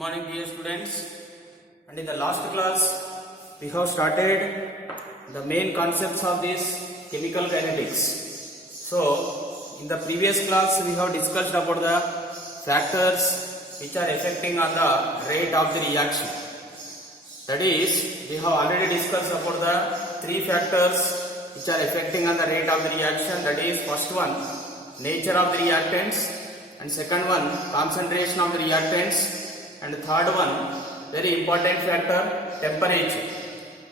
morning dear students, and in the last class we have started the main concepts of this chemical kinetics. So in the previous class we have discussed about the factors which are affecting on the rate of the reaction. That is, we have already discussed about the three factors which are affecting on the rate of the reaction. That is, first one, nature of the reactants, and second one, concentration of the reactants, and the third one, very important factor, temperature.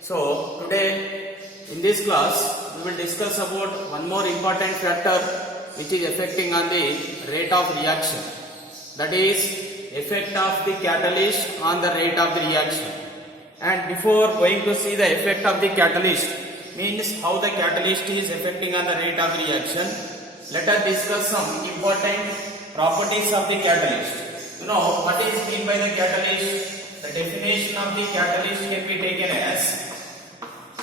So today in this class we will discuss about one more important factor which is affecting on the rate of reaction. That is, effect of the catalyst on the rate of the reaction. And before going to see the effect of the catalyst, means how the catalyst is affecting on the rate of the reaction, let us discuss some important properties of the catalyst. You know what is meant by the catalyst? The definition of the catalyst can be taken as,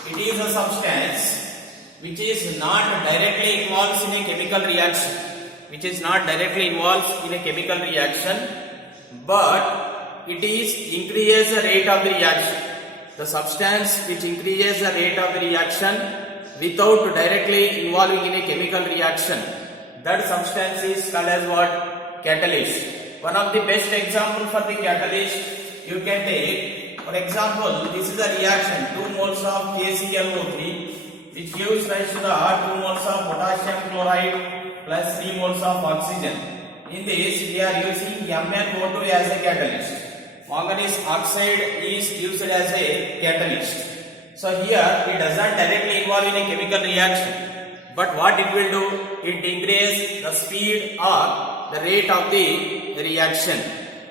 it is a substance which is not directly involved in a chemical reaction, which is not directly involved in a chemical reaction, but it is increases the rate of the reaction. The substance which increases the rate of the reaction without directly involving in a chemical reaction, that substance is called as what? Catalyst. One of the best example for the catalyst you can take, for example, this is a reaction, 2 moles of KClO3 which gives rise to the 2 moles of potassium chloride plus 3 moles of oxygen. In this we are using MnO2 as a catalyst. Manganese oxide is used as a catalyst. So here it does not directly involve in a chemical reaction, but what it will do, it increases the speed or the rate of the reaction.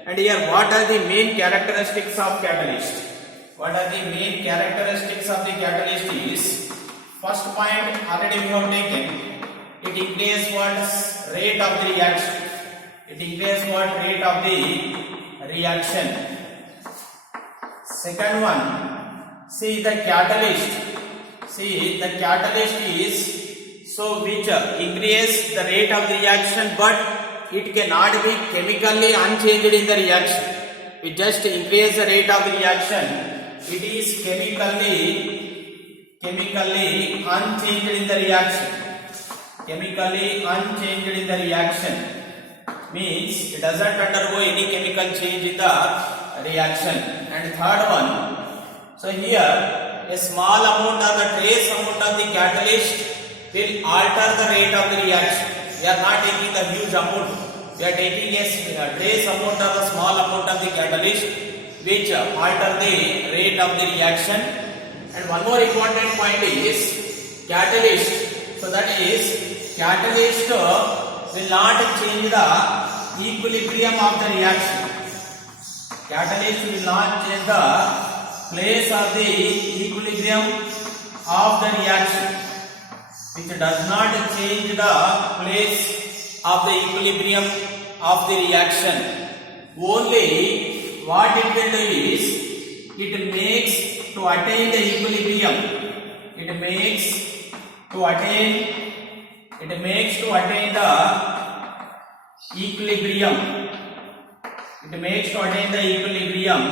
And here what are the main characteristics of catalyst? What are the main characteristics of the catalyst is, first point already we have taken, it increases what? Rate of the reaction. It increases what? Rate of the reaction. Second one, see the catalyst is so which increase the rate of the reaction, but it cannot be chemically unchanged in the reaction. We just increase the rate of the reaction, it is chemically unchanged in the reaction. Chemically unchanged in the reaction means it does not undergo any chemical change in the reaction. And third one, so here a small amount or the trace amount of the catalyst will alter the rate of the reaction. We are not taking the huge amount, we are taking a trace amount or a small amount of the catalyst which alter the rate of the reaction. And one more important point is catalyst. So that is, catalyst will not change the equilibrium of the reaction. Catalyst will not change the place of the equilibrium of the reaction, which does not change the place of the equilibrium of the reaction. Only what it will do is, it makes to attain the equilibrium. It makes to attain the equilibrium. It makes to attain the equilibrium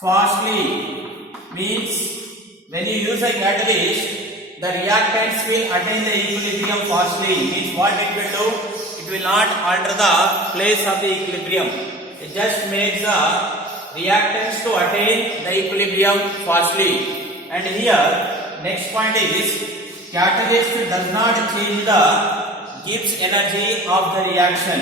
fastly. Means when you use a catalyst, the reactants will attain the equilibrium fastly. Means what it will do? It will not alter the place of the equilibrium. It just makes the reactants to attain the equilibrium fastly. And here next point is, catalyst does not change the Gibbs energy of the reaction.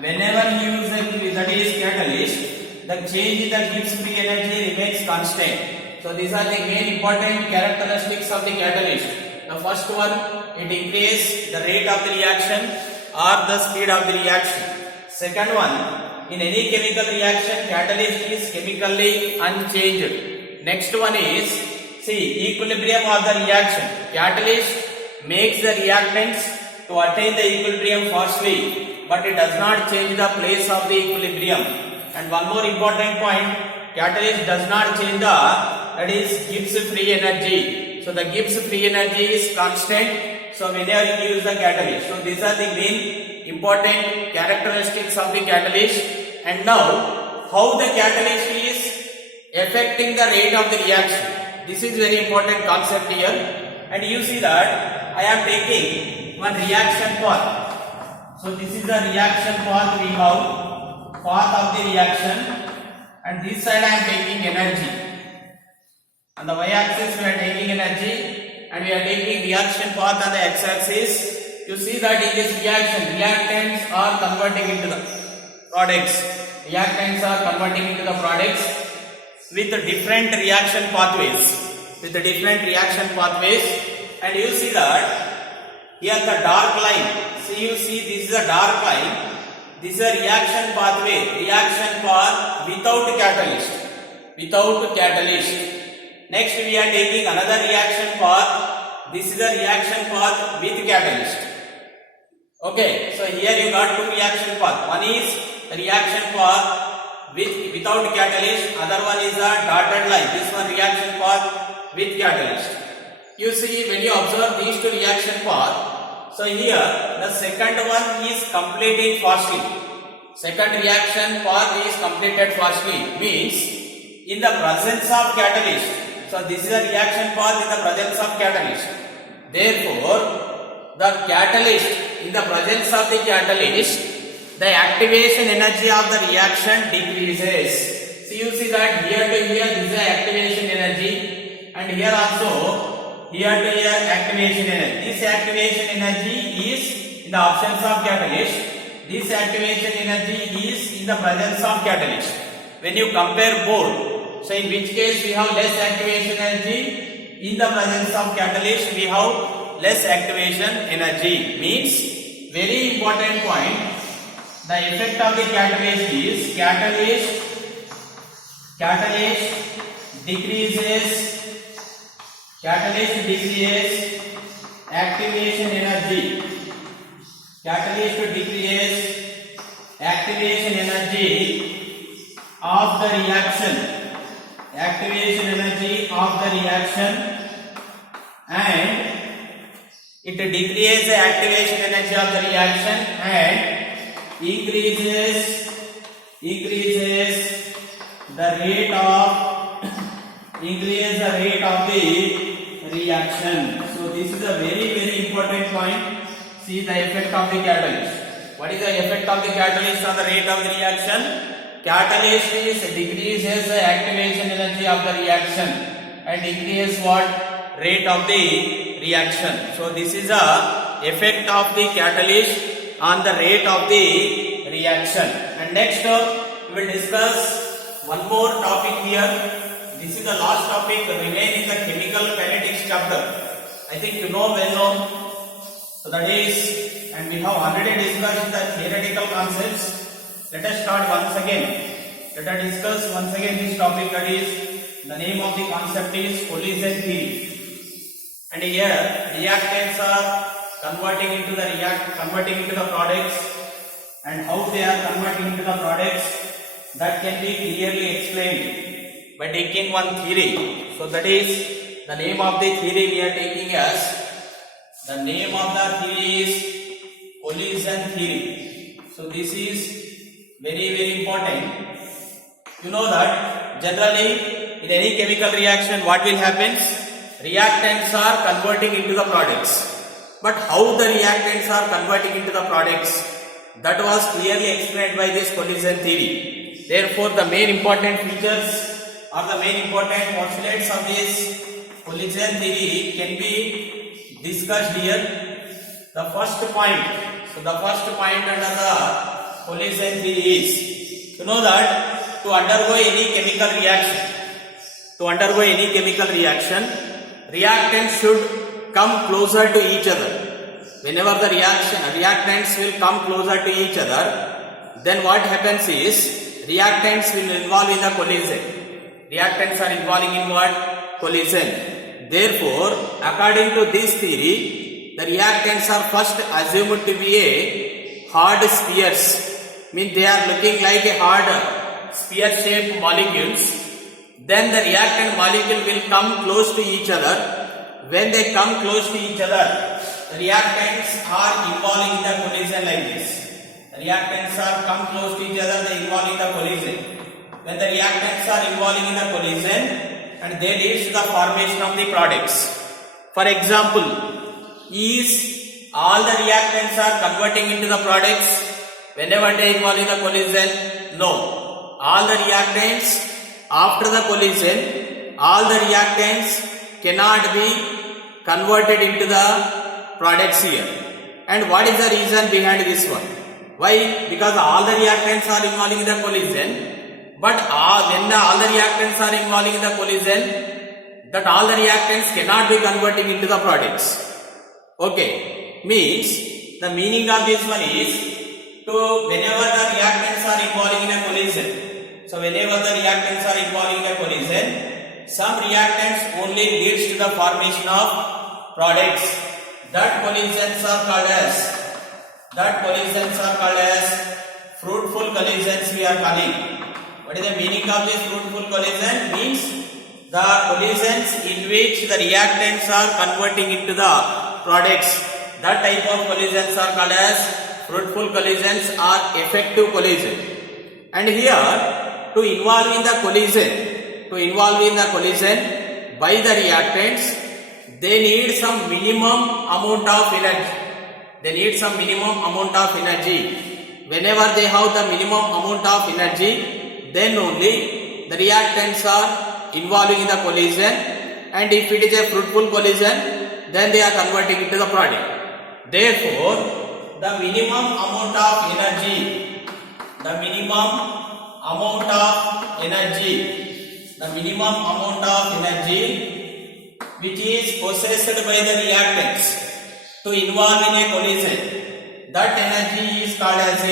Whenever you use that is catalyst, the change in the Gibbs free energy remains constant. So these are the main important characteristics of the catalyst. The first one, it increases the rate of the reaction or the speed of the reaction. Second one, in any chemical reaction, catalyst is chemically unchanged. Next one is, see, equilibrium of the reaction. Catalyst makes the reactants to attain the equilibrium fastly, but it does not change the place of the equilibrium. And one more important point, catalyst does not change the, that is, Gibbs free energy. So the Gibbs free energy is constant. So whenever you use the catalyst, so these are the main important characteristics of the catalyst. And now how the catalyst is affecting the rate of the reaction. This is very important concept here. And you see that I am taking one reaction path. So this is the reaction path we have, path of the reaction, and this side I am taking energy. On the y-axis we are taking energy and we are taking reaction path on the x-axis. You see that in this reaction, reactants are converting into the products. Reactants are converting into the products with different reaction pathways. And you see that here the dark line. So you see this is a dark line. This is a reaction pathway, reaction path without catalyst. Next we are taking another reaction path. This is a reaction path with catalyst. Okay, so here you got two reaction paths. One is reaction path without catalyst, other one is a dotted line. This one reaction path with catalyst. You see, when you observe these two reaction paths, so here the second one is completing fastly. Second reaction path is completed fastly, means in the presence of catalyst. So this is a reaction path in the presence of catalyst. Therefore, the catalyst, in the presence of the catalyst, the activation energy of the reaction decreases. So you see that here to here this is the activation energy, and here also here to here activation energy. This activation energy is in the absence of catalyst. This activation energy is in the presence of catalyst. When you compare both, so in which case we have less activation energy, in the presence of catalyst we have less activation energy. Means very important point, the effect of the catalyst is catalyst decreases activation energy. Catalyst decreases activation energy of the reaction. And it decreases the activation energy of the reaction and increases the rate of the reaction. So this is a very important point. See the effect of the catalyst. What is the effect of the catalyst on the rate of the reaction? Catalyst decreases the activation energy of the reaction and increases what? Rate of the reaction. So this is a effect of the catalyst on the rate of the reaction. And next we will discuss one more topic here. This is the last topic remain in the chemical kinetics chapter. I think you know well known. So that is, and we have already discussed the theoretical concepts. Let us start once again. Let us discuss once again this topic, that is, the name of the concept is collision theory. And here reactants are converting into the products, and how they are converting into the products, that can be clearly explained by taking one theory. So that is, the name of the theory we are taking as, the name of the theory is collision theory. So this is very important. You know that generally in any chemical reaction what will happen? Reactants are converting into the products. But how the reactants are converting into the products, that was clearly explained by this collision theory. Therefore, the main important features or the main important postulates of this collision theory can be discussed here. The first point. So the first point under the collision theory is, you know that to undergo any chemical reaction, reactants should come closer to each other. Whenever the reactants will come closer to each other, then what happens is reactants will involve in the collision. Reactants are involving in what? Collision. Therefore, according to this theory, the reactants are first assumed to be a hard spheres. Means they are looking like a hard sphere-shaped molecules. Then the reactant molecule will come close to each other. When they come close to each other, the reactants are involving in the collision like this. The reactants are come close to each other, they involve in the collision. when the reactants are involving in the collision and they leads to the formation of the products. For example, is all the reactants are converting into the products whenever they involve in the collision? No. All the reactants after the collision, all the reactants cannot be converted into the products here. And what is the reason behind this one? Why? Because all the reactants are involving in the collision, but when all the reactants are involving in the collision, that all the reactants cannot be converting into the products. Okay, means the meaning of this one is to whenever the reactants are involving in a collision. So whenever the reactants are involving in a collision, some reactants only leads to the formation of products. That collisions are called as fruitful collisions we are calling. What is the meaning of this fruitful collision? Means the collisions in which the reactants are converting into the products. That type of collisions are called as fruitful collisions or effective collision. And here, to involve in the collision by the reactants, they need some minimum amount of energy. Whenever they have the minimum amount of energy, then only the reactants are involving in the collision, and if it is a fruitful collision, then they are converting into the product. Therefore, the minimum amount of energy which is possessed by the reactants to involve in a collision, that energy is called as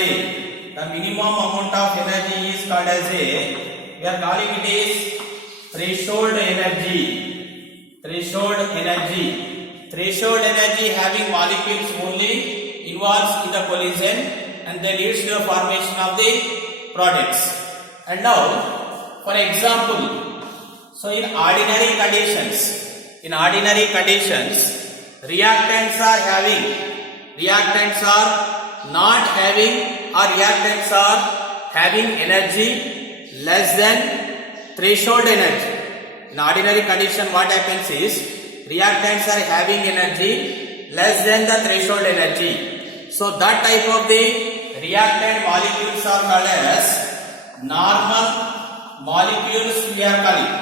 we are calling it is threshold energy having molecules only involves in the collision and they leads to the formation of the products. And now, for example, so in ordinary conditions, reactants are having energy less than threshold energy. In ordinary condition, what happens is reactants are having energy less than the threshold energy. So that type of the reactant molecules are called as normal molecules. We are calling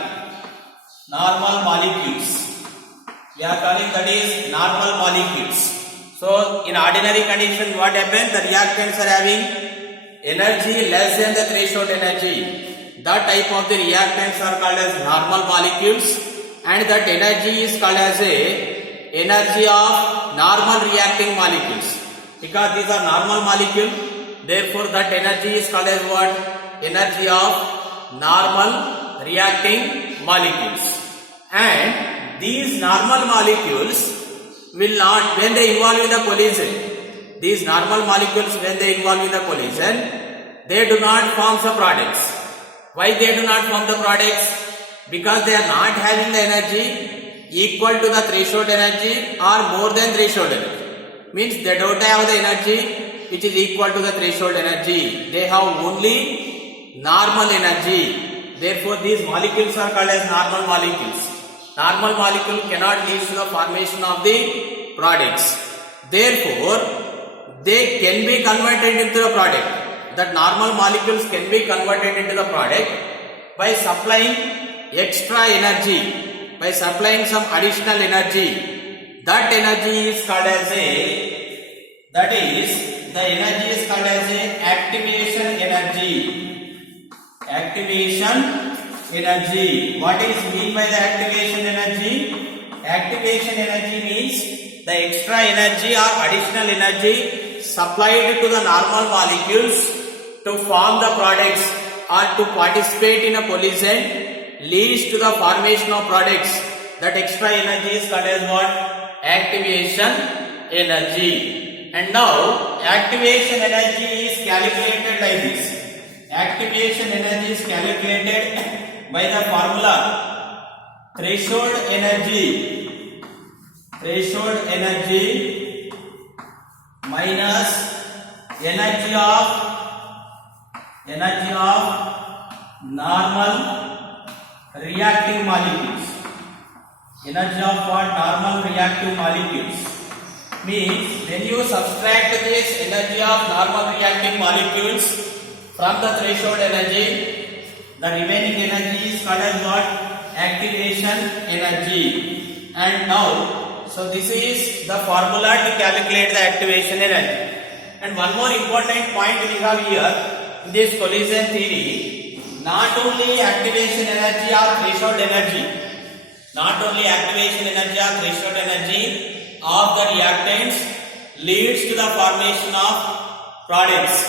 that is normal molecules. So in ordinary condition, what happens? The reactants are having energy less than the threshold energy. That type of the reactants are called as normal molecules, and that energy is called as energy of normal reacting molecules. Because these are normal molecules, therefore that energy is called as what? Energy of normal reacting molecules. And these normal molecules will not, when they involve in the collision, they do not form the products. Why they do not form the products? Because they are not having the energy equal to the threshold energy or more than threshold energy. Means they don't have the energy which is equal to the threshold energy. They have only normal energy. Therefore, these molecules are called as normal molecules. Normal molecule cannot lead to the formation of the products. Therefore, they can be converted into the product. That normal molecules can be converted into the product by supplying extra energy, by supplying some additional energy. That energy is called as activation energy. What is mean by the activation energy? Activation energy means the extra energy or additional energy supplied to the normal molecules to form the products or to participate in a collision leads to the formation of products. That extra energy is called as what? Activation energy. And now activation energy is calculated like this. Activation energy is calculated by the formula threshold energy minus energy of normal reactive molecules. Energy of what? Normal reactive molecules. Means when you subtract this energy of normal reactive molecules from the threshold energy, the remaining energy is called as what? Activation energy. And now, so this is the formula to calculate the activation energy. And one more important point we have here in this collision theory, not only activation energy or threshold energy, not only activation energy or threshold energy of the reactants leads to the formation of products.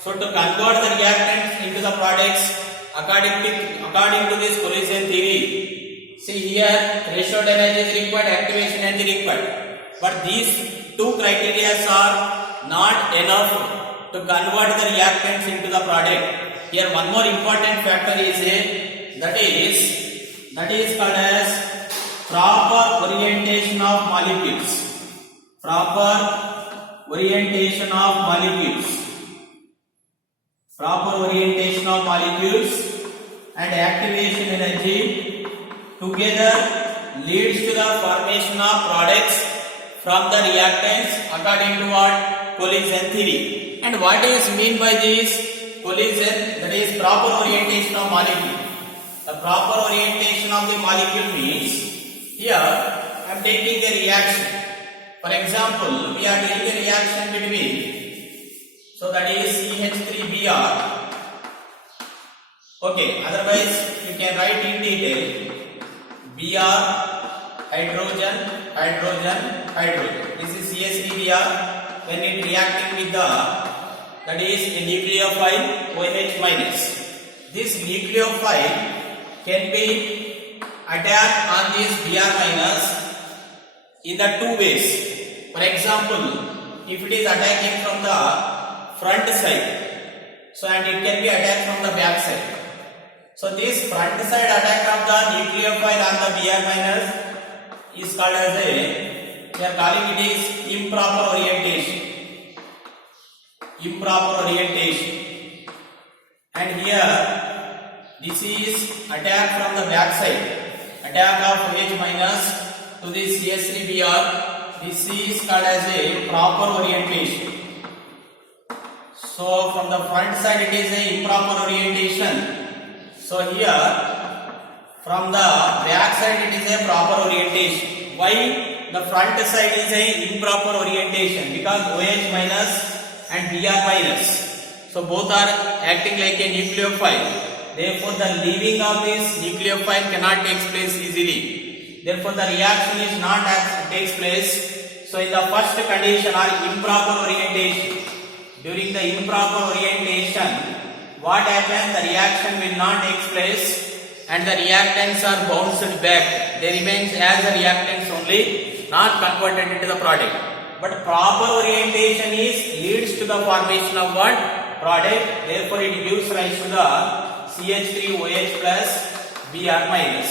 So to convert the reactants into the products according to this collision theory, see here threshold energy is required, activation energy required, but these two criteria are not enough to convert the reactants into the product. Here one more important factor is that is called as proper orientation of molecules. Proper orientation of molecules. Proper orientation of molecules and activation energy together leads to the formation of products from the reactants according to what? Collision theory. And what is mean by this collision? That is proper orientation of molecule. The proper orientation of the molecule means here I am taking the reaction. For example, we are doing a reaction between, so that is CH3Br. Okay, otherwise you can write in detail Br, hydrogen, hydrogen, hydrogen. This is CH3Br. When it reacting with that is a nucleophile OH minus. This nucleophile can be attacked on this Br minus in the two ways. For example, if it is attacking from the front side, so and it can be attacked from the back side. So this front side attack of the nucleophile on the Br minus is called as we are calling it is improper orientation. Improper orientation. And here this is attack from the back side. Attack of OH minus to this CH3Br. This is called as a proper orientation. So from the front side it is a improper orientation. So here from the back side it is a proper orientation. Why? The front side is a improper orientation because OH minus and Br minus. So both are acting like a nucleophile. Therefore the leaving of this nucleophile cannot take place easily. Therefore the reaction is not takes place. So in the first condition or improper orientation, during the improper orientation, what happens? The reaction will not take place and the reactants are bounced back. They remain as the reactants only, not converted into the product. But proper orientation leads to the formation of what? Product. Therefore it gives rise to the CH3OH plus Br minus.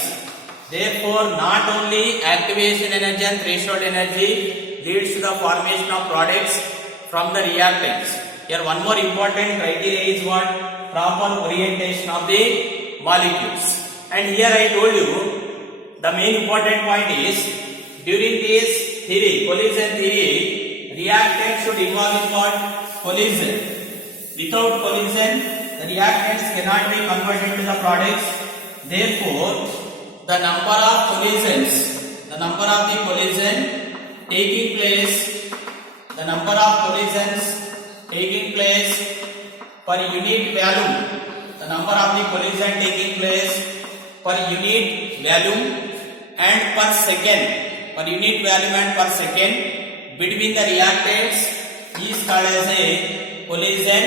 Therefore not only activation energy and threshold energy leads to the formation of products from the reactants. Here one more important criteria is what? Proper orientation of the molecules. And here I told you the main important point is during this theory, collision theory, reactants should involve in what? Collision. Without collision, the reactants cannot be converted into the products. Therefore, the number of collisions taking place, the number of collisions taking place per unit volume, the number of the collision taking place per unit volume and per second. Per unit volume and per second between the reactants is called as a collision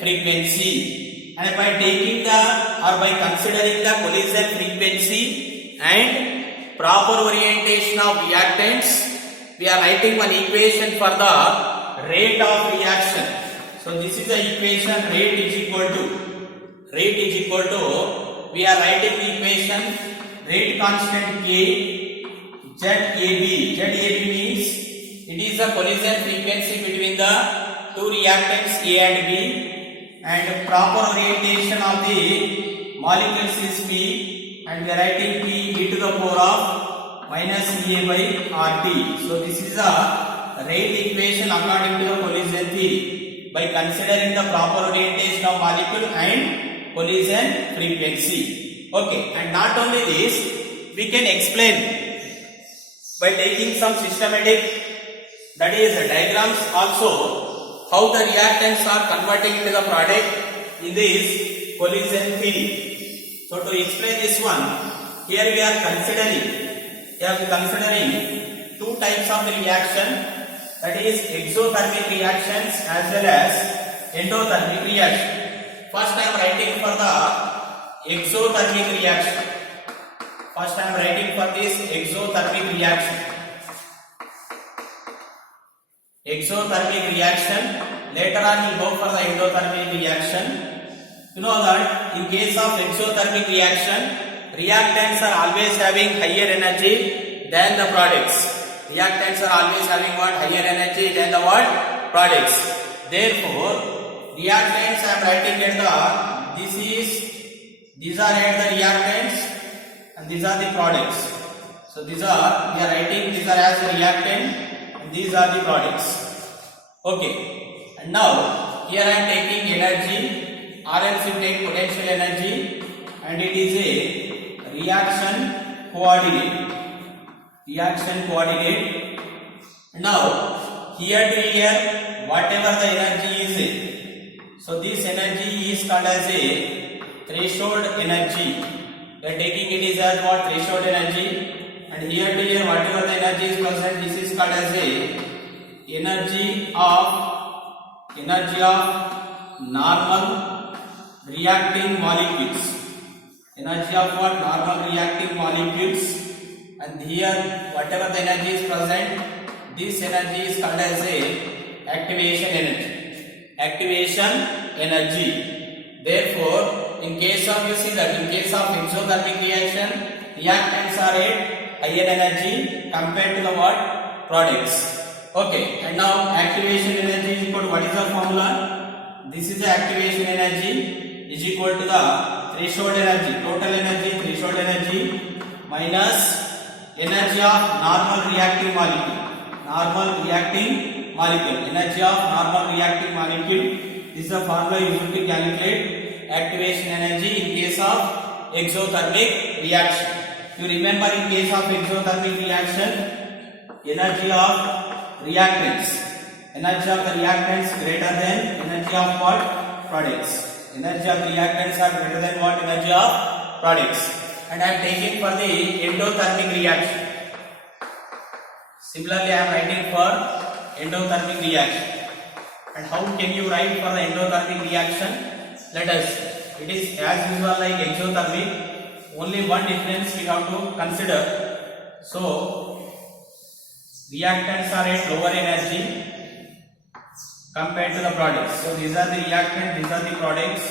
frequency. And by taking by considering the collision frequency and proper orientation of reactants, we are writing one equation for the rate of reaction. So this is the equation. Rate is equal to we are writing the equation rate constant K ZAB. ZAB means it is the collision frequency between the two reactants A and B, and proper orientation of the molecules is P, and we are writing P e to the power of minus Ea by RT. So this is a rate equation according to the collision theory by considering the proper orientation of molecule and collision frequency. Okay, and not only this, we can explain by taking some systematic, that is diagrams also, how the reactants are converting into the product in this collision theory. So to explain this one, here we are considering two types of the reaction, that is exothermic reactions as well as endothermic reaction. First I am writing for the exothermic reaction. First I am writing for this exothermic reaction. Exothermic reaction. Later on we go for the endothermic reaction. You know that in case of exothermic reaction, reactants are always having higher energy than the products. Reactants are always having what? Higher energy than the what? Products. Therefore, reactants I am writing at the, these are at the reactants and these are the products. So we are writing these are as the reactant and these are the products. Okay, and now here I am taking energy, or else you take potential energy, and it is a reaction coordinate. Now here to here, whatever the energy is, so this energy is called as a threshold energy. We are taking it is as what? Threshold energy. And here to here, whatever the energy is present, this is called as a energy of normal reacting molecules. Energy of what? Normal reacting molecules. And here, whatever the energy is present, this energy is called as a activation energy. Therefore, in case of, you see that in case of exothermic reaction, reactants are at higher energy compared to the what? Products. Okay, and now activation energy is equal to, what is the formula? This is the activation energy is equal to the threshold energy, total energy, threshold energy minus energy of normal reacting molecule. Energy of normal reacting molecule. This is the formula used to calculate activation energy in case of exothermic reaction. You remember, in case of exothermic reaction, energy of reactants greater than energy of what? Products. Energy of reactants are greater than what? Energy of products. And I am taking for the endothermic reaction. Similarly, I am writing for endothermic reaction. And how can you write for the endothermic reaction? Let us. It is as usual like exothermic. Only one difference we have to consider. So, reactants are at lower energy compared to the products. So, these are the reactants, these are the products.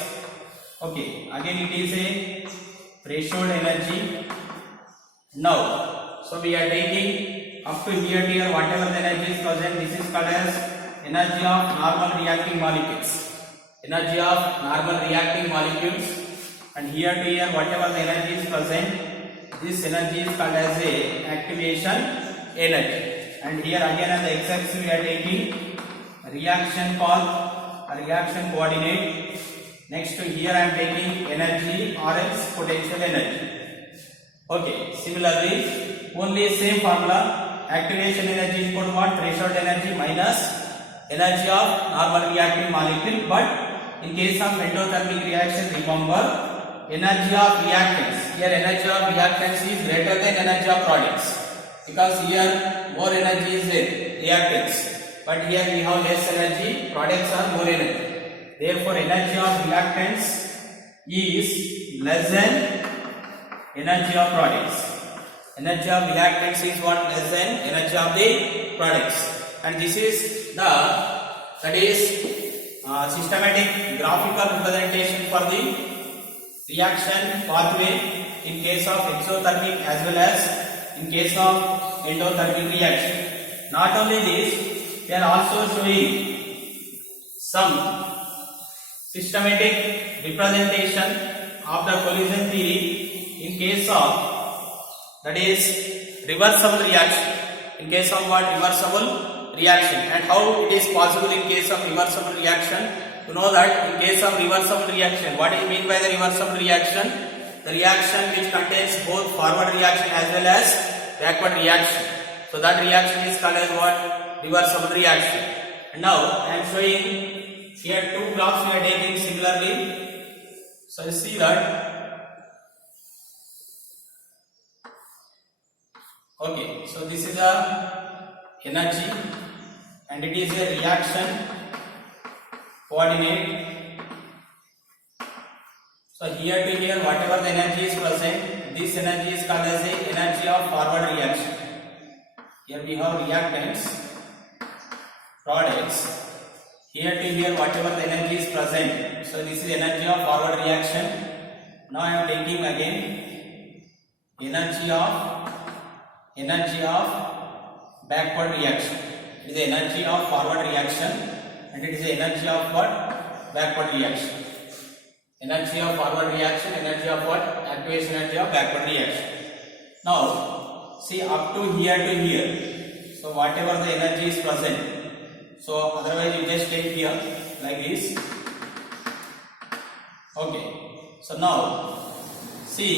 Okay, again it is a threshold energy. Now, so we are taking up to here to here, whatever the energy is present, this is called as energy of normal reacting molecules. And here to here, whatever the energy is present, this energy is called as a activation energy. And here again on the x-axis we are taking reaction coordinate. Next to here I am taking energy or else potential energy. Okay, similarly, only same formula. Activation energy is equal to what? Threshold energy minus energy of normal reacting molecule. But in case of endothermic reaction, remember, energy of reactants. Here energy of reactants is greater than energy of products, because here more energy is reactants, but here we have less energy, products are more energy. Therefore, energy of reactants is less than energy of products. Energy of reactants is what? Less than energy of the products. And this is the systematic graphical representation for the reaction pathway in case of exothermic as well as in case of endothermic reaction. Not only this, they are also showing some systematic representation of the collision theory in case of, that is, reversible reaction. In case of what? Reversible reaction. And how it is possible in case of reversible reaction? To know that in case of reversible reaction, what do you mean by the reversible reaction? The reaction which contains both forward reaction as well as backward reaction. So that reaction is called as what? Reversible reaction. And now I am showing here two graphs we are taking similarly. So you see that. Okay, so this is a energy and it is a reaction coordinate. So here to here, whatever the energy is present, this energy is called as the energy of forward reaction. Here we have reactants, products. Here to here, whatever the energy is present. So this is energy of forward reaction. Now I am taking again energy of backward reaction. It is the energy of forward reaction and it is the energy of what? Backward reaction. Energy of forward reaction, energy of what? Activation energy of backward reaction. Now see up to here. So whatever the energy is present. So otherwise you just take here like this. Okay. So now see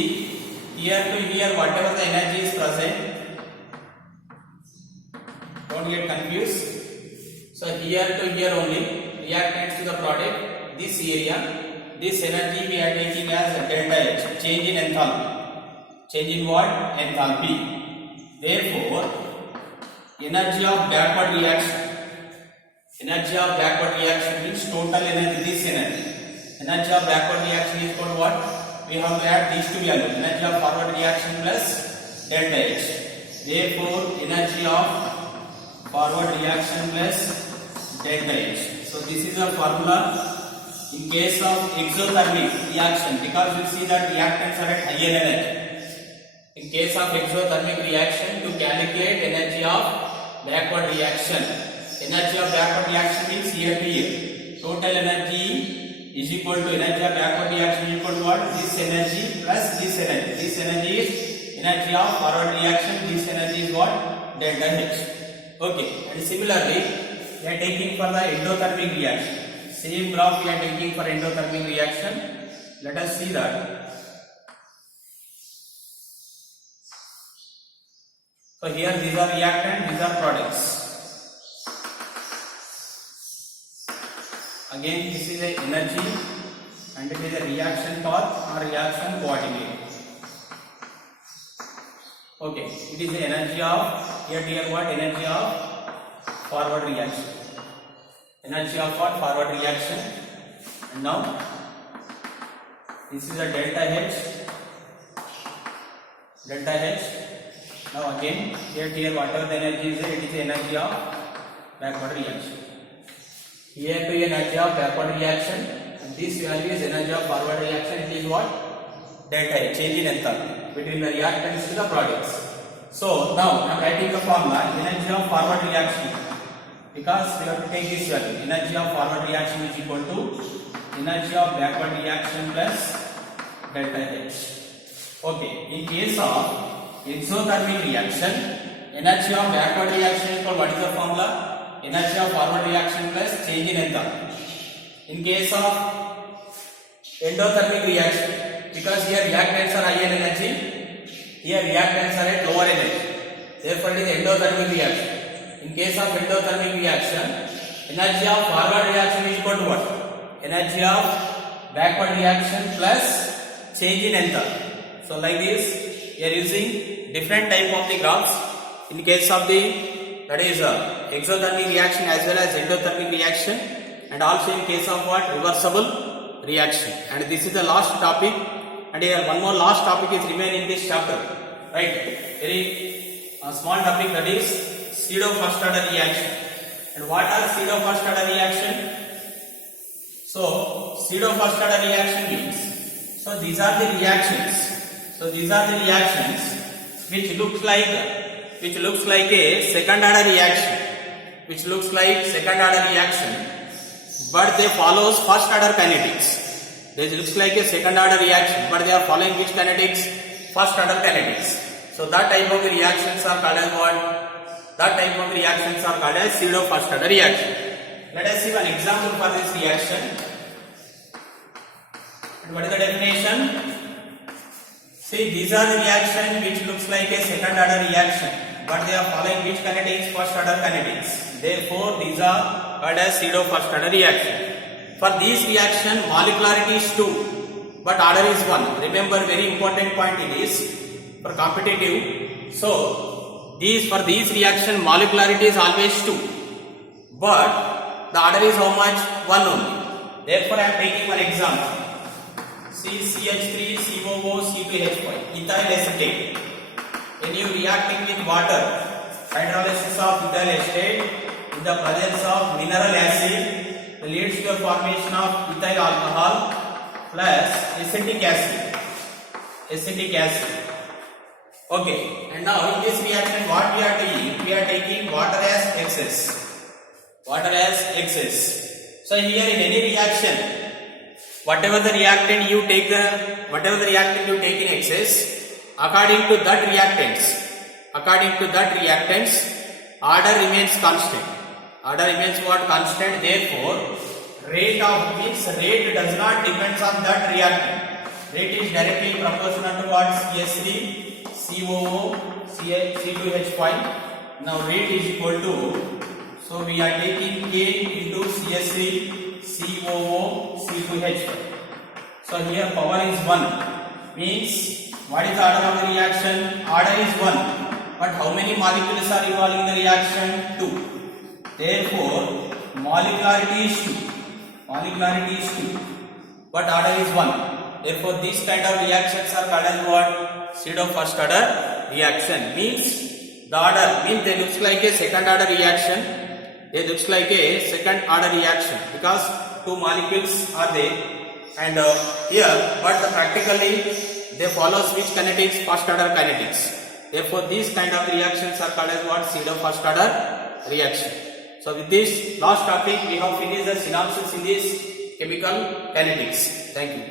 here to here, whatever the energy is present. Don't get confused. So here to here only, reactants to the product, this area, this energy we are taking as delta H, change in enthalpy. Change in what? Enthalpy. Therefore, energy of backward reaction. Energy of backward reaction means total energy, this energy. Energy of backward reaction is called what? We have to add these two values. Energy of forward reaction plus delta H. Therefore, energy of forward reaction plus delta H. So this is a formula in case of exothermic reaction, because you see that reactants are at higher energy. In case of exothermic reaction, to calculate energy of backward reaction. Energy of backward reaction means here to here. Total energy is equal to energy of backward reaction is equal to what? This energy plus this energy. This energy is energy of forward reaction. This energy is what? Delta H. Okay. And similarly, we are taking for the endothermic reaction. Same graph we are taking for endothermic reaction. Let us see that. So here these are reactants, these are products. Again, this is a energy and it is a reaction path or reaction coordinate. Okay, it is the energy of, here what? Energy of forward reaction. Energy of what? Forward reaction. And now, this is a delta H. Delta H. Now again, here whatever the energy is there, it is the energy of backward reaction. Here to energy of backward reaction, and this value is energy of forward reaction. It is what? Delta H, change in enthalpy between the reactants to the products. So now I am writing the formula energy of forward reaction, because we have to take this value. Energy of forward reaction is equal to energy of backward reaction plus delta H. Okay, in case of exothermic reaction, energy of backward reaction is equal, what is the formula? Energy of forward reaction plus change in enthalpy. In case of endothermic reaction, because here reactants are higher energy, here reactants are at lower energy. Therefore, it is endothermic reaction. In case of endothermic reaction, energy of forward reaction is equal to what? Energy of backward reaction plus change in enthalpy. So, like this, we are using different type of the graphs. In case of the, that is exothermic reaction as well as endothermic reaction, and also in case of what? Reversible reaction. And this is the last topic, and here one more last topic is remain in this chapter, right? Very small topic, that is pseudo first order reaction. And what are pseudo first order reaction? So pseudo first order reaction means, so these are the reactions. So these are the reactions which looks like a second order reaction, which looks like second order reaction, but they follows first order kinetics. This looks like a second order reaction, but they are following which kinetics? First order kinetics. So that type of reactions are called as what? That type of reactions are called as pseudo first order reaction. Let us see one example for this reaction. And what is the definition? See, these are the reaction which looks like a second order reaction, but they are following which kinetics? First order kinetics. Therefore, these are called as pseudo first order reaction. For this reaction, molecularity is 2, but order is 1. Remember, very important point it is for competitive. So, for these reaction, molecularity is always 2, but the order is how much? 1 only. Therefore, I am taking one example. See, CH3, COO, C2H5, ethyl acetate. When you reacting with water, hydrolysis of ethyl acetate in the presence of mineral acid leads to the formation of ethyl alcohol plus acetic acid. Acetic acid. Okay, and now in this reaction, what we are taking? We are taking water as excess. Water as excess. So here in any reaction, whatever the reactant you take in excess, according to that reactants, order remains constant. Order remains what? Constant. Therefore, rate does not depend on that reactant. Rate is directly proportional to what? CH3, COO, C2H5. Now rate is equal to, so we are taking K into CH3, COO, C2H5. So here power is 1. Means, what is the order of the reaction? Order is 1. But how many molecules are involved in the reaction? 2. Therefore, molecularity is 2. Molecularity is 2. But order is 1. Therefore, these kind of reactions are called as what? Pseudo first order reaction. Means, the order, means they looks like a second order reaction. It looks like a second order reaction because 2 molecules are there, and here, but practically they follows which kinetics? First order kinetics. Therefore, these kind of reactions are called as what? Pseudo first order reaction. So with this last topic, we have finished the synopsis in this chemical kinetics. Thank you.